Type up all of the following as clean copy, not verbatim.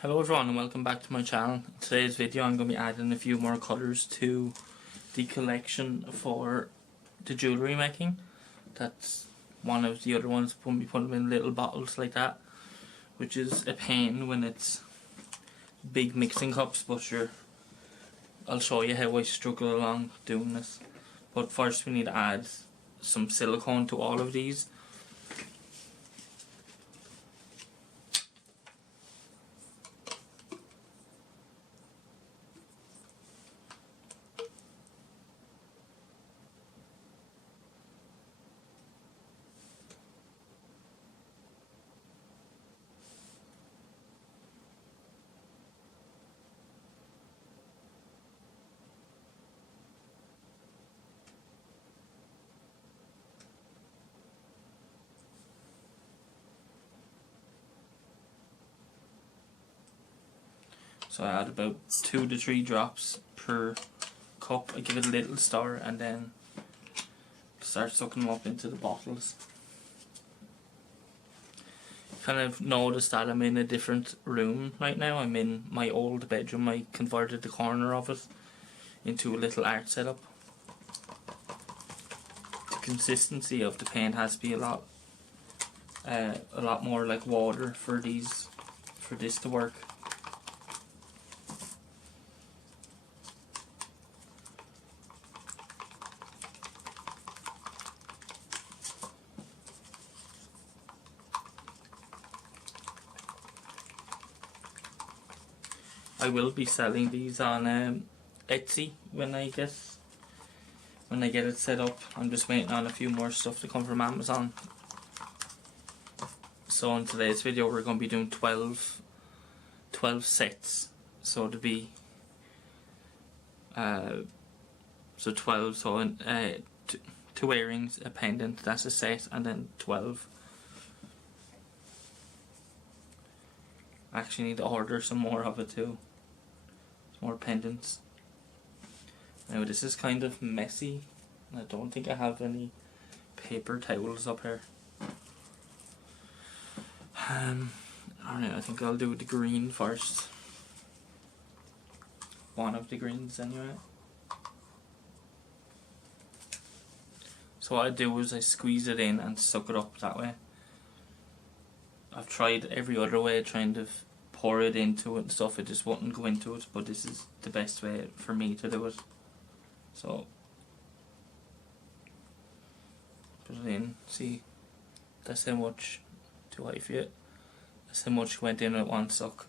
Hello everyone and welcome back to my channel. In today's video I'm going to be adding a few more colours to the collection for the jewellery making. That's one of the other ones, when we put them in little bottles like that, which is a pain when it's big mixing cups, but sure, I'll show you how I struggle along doing this. But first we need to add some silicone to all of these. So I add about 2 to 3 drops per cup. I give it a little stir and then start sucking them up into the bottles. Kind of notice that I'm in a different room right now. I'm in my old bedroom. I converted the corner of it into a little art setup. The consistency of the paint has to be a lot more like water for this to work. I will be selling these on Etsy when I get it set up. I'm just waiting on a few more stuff to come from Amazon. So in today's video we're going to be doing 12 sets. So to be so 12, so 2 earrings, a pendant, that's a set, and then 12. I actually need to order some more of it too. More pendants. Now this is kind of messy. I don't think I have any paper towels up here. Alright, I think I'll do the green first. One of the greens anyway. So what I do is I squeeze it in and suck it up that way. I've tried every other way, trying to pour it into it and stuff, it just wouldn't go into it, but this is the best way for me to do it. So put it in, see, that's how much, too high for it, that's how much went in at one suck.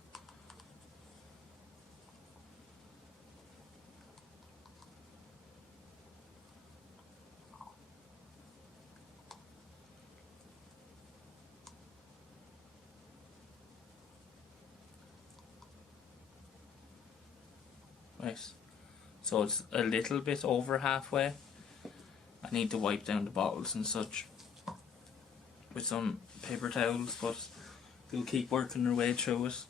Right, so it's a little bit over halfway. I need to wipe down the bottles and such with some paper towels, but we'll keep working our way through it.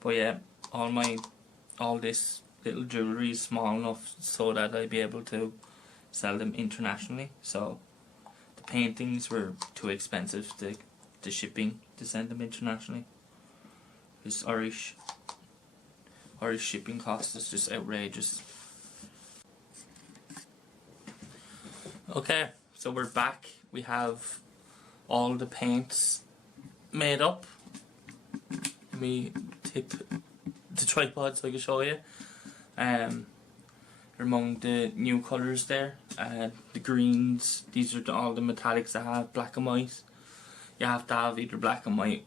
But yeah, all this little jewellery is small enough so that I'll be able to sell them internationally. So the paintings were too expensive, the shipping to send them internationally. This Irish shipping cost is just outrageous. Okay, so we're back. We have all the paints made up. Let me tip the tripod so I can show you. Among the new colours there, the greens, these are all the metallics I have, black and white. You have to have either black and white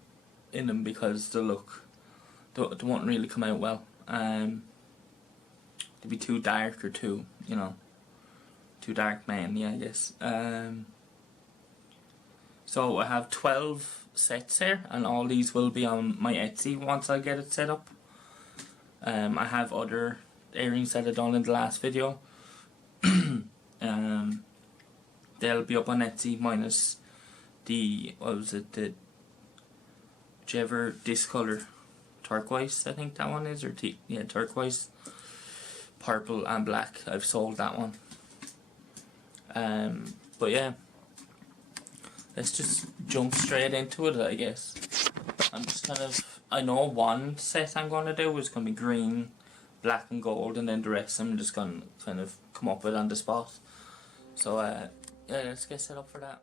in them because they won't really come out well. They'd be too dark or too dark men, yeah, I guess. So I have 12 sets here, and all these will be on my Etsy once I get it set up. I have other earrings that I done in the last video. They'll be up on Etsy minus the, whichever this colour, turquoise I think that one is, or yeah, turquoise, purple and black. I've sold that one. But yeah, let's just jump straight into it, I guess. I'm just kind of I know one set I'm going to do is going to be green, black and gold, and then the rest I'm just going to kind of come up with on the spot. So yeah, let's get set up for that.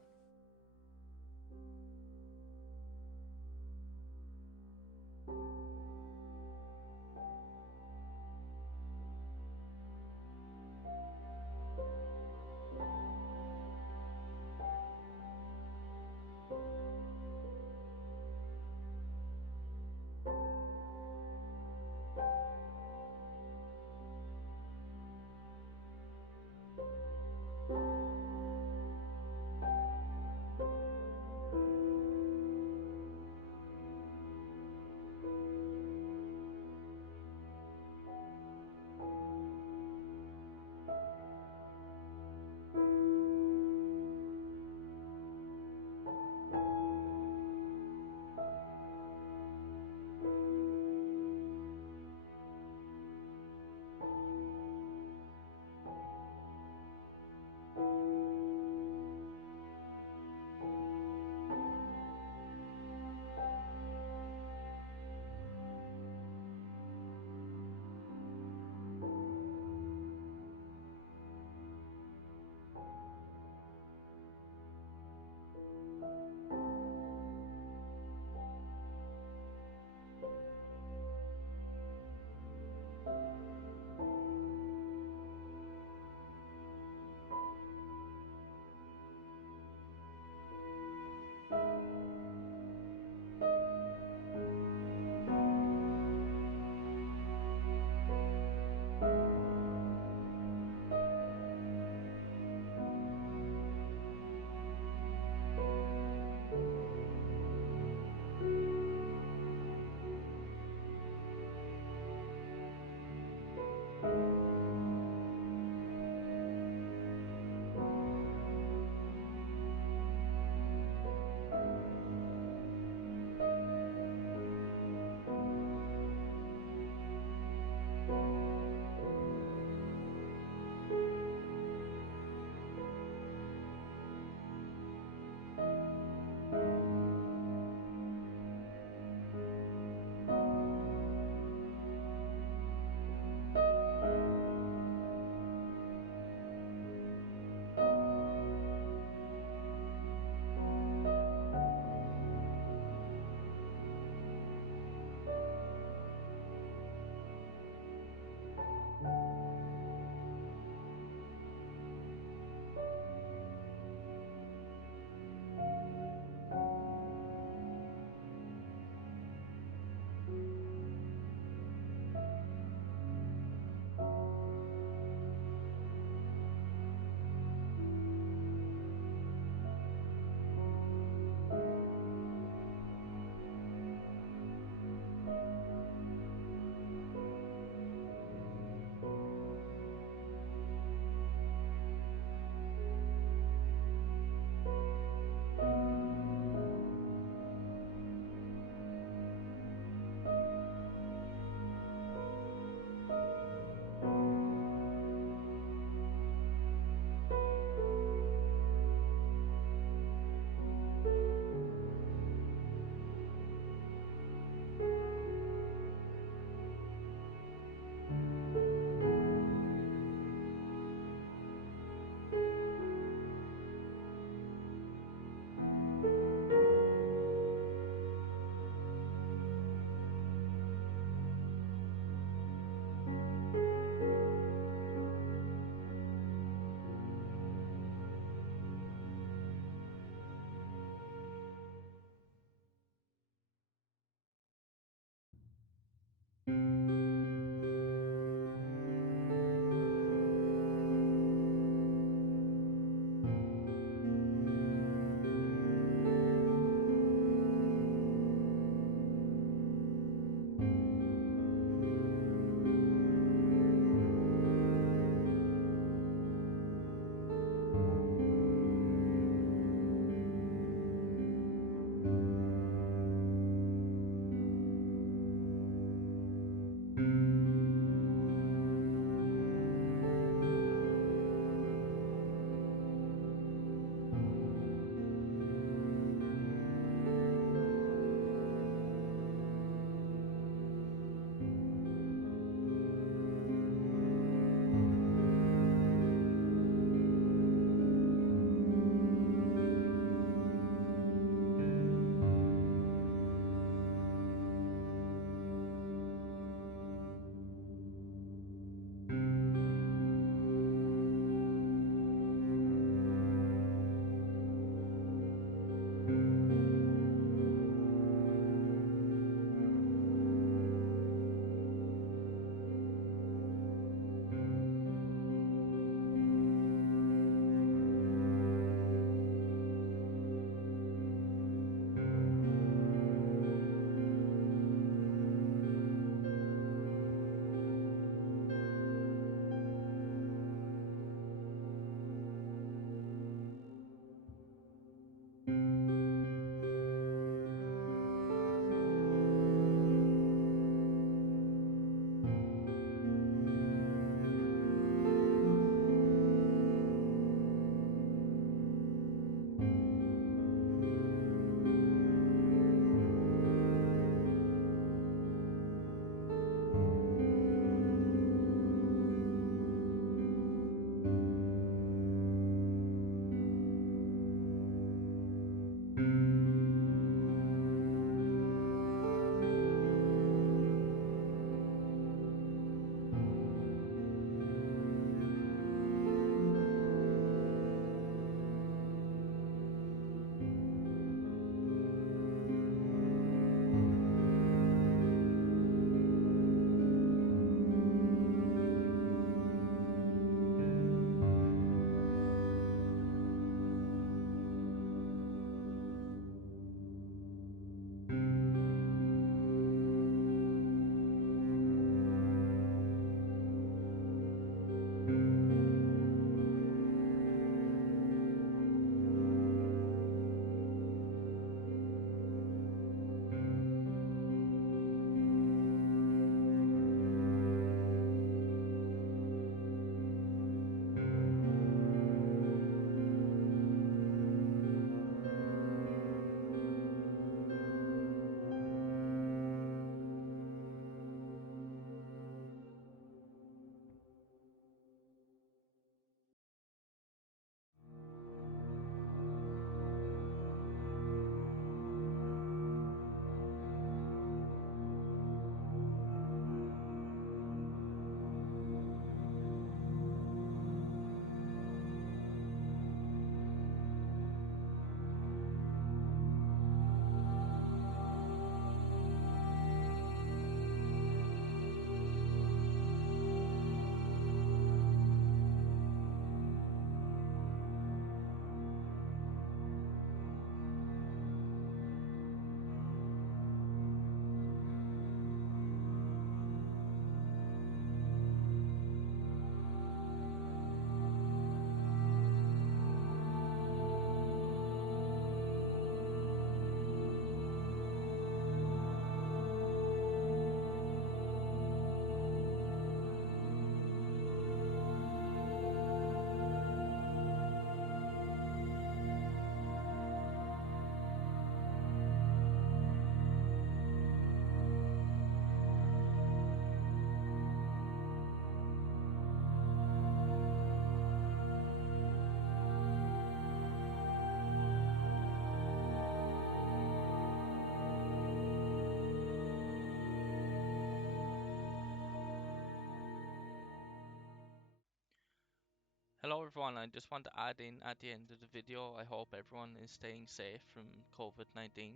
Hello everyone, I just want to add in at the end of the video, I hope everyone is staying safe from COVID-19.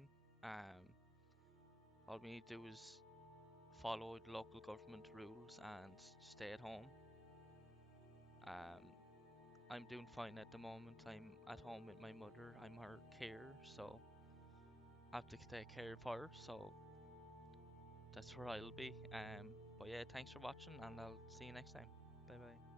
All we need to do is follow the local government rules and stay at home. I'm doing fine at the moment. I'm at home with my mother. I'm her carer, so I have to take care of her, so that's where I'll be. But yeah, thanks for watching and I'll see you next time. Bye bye.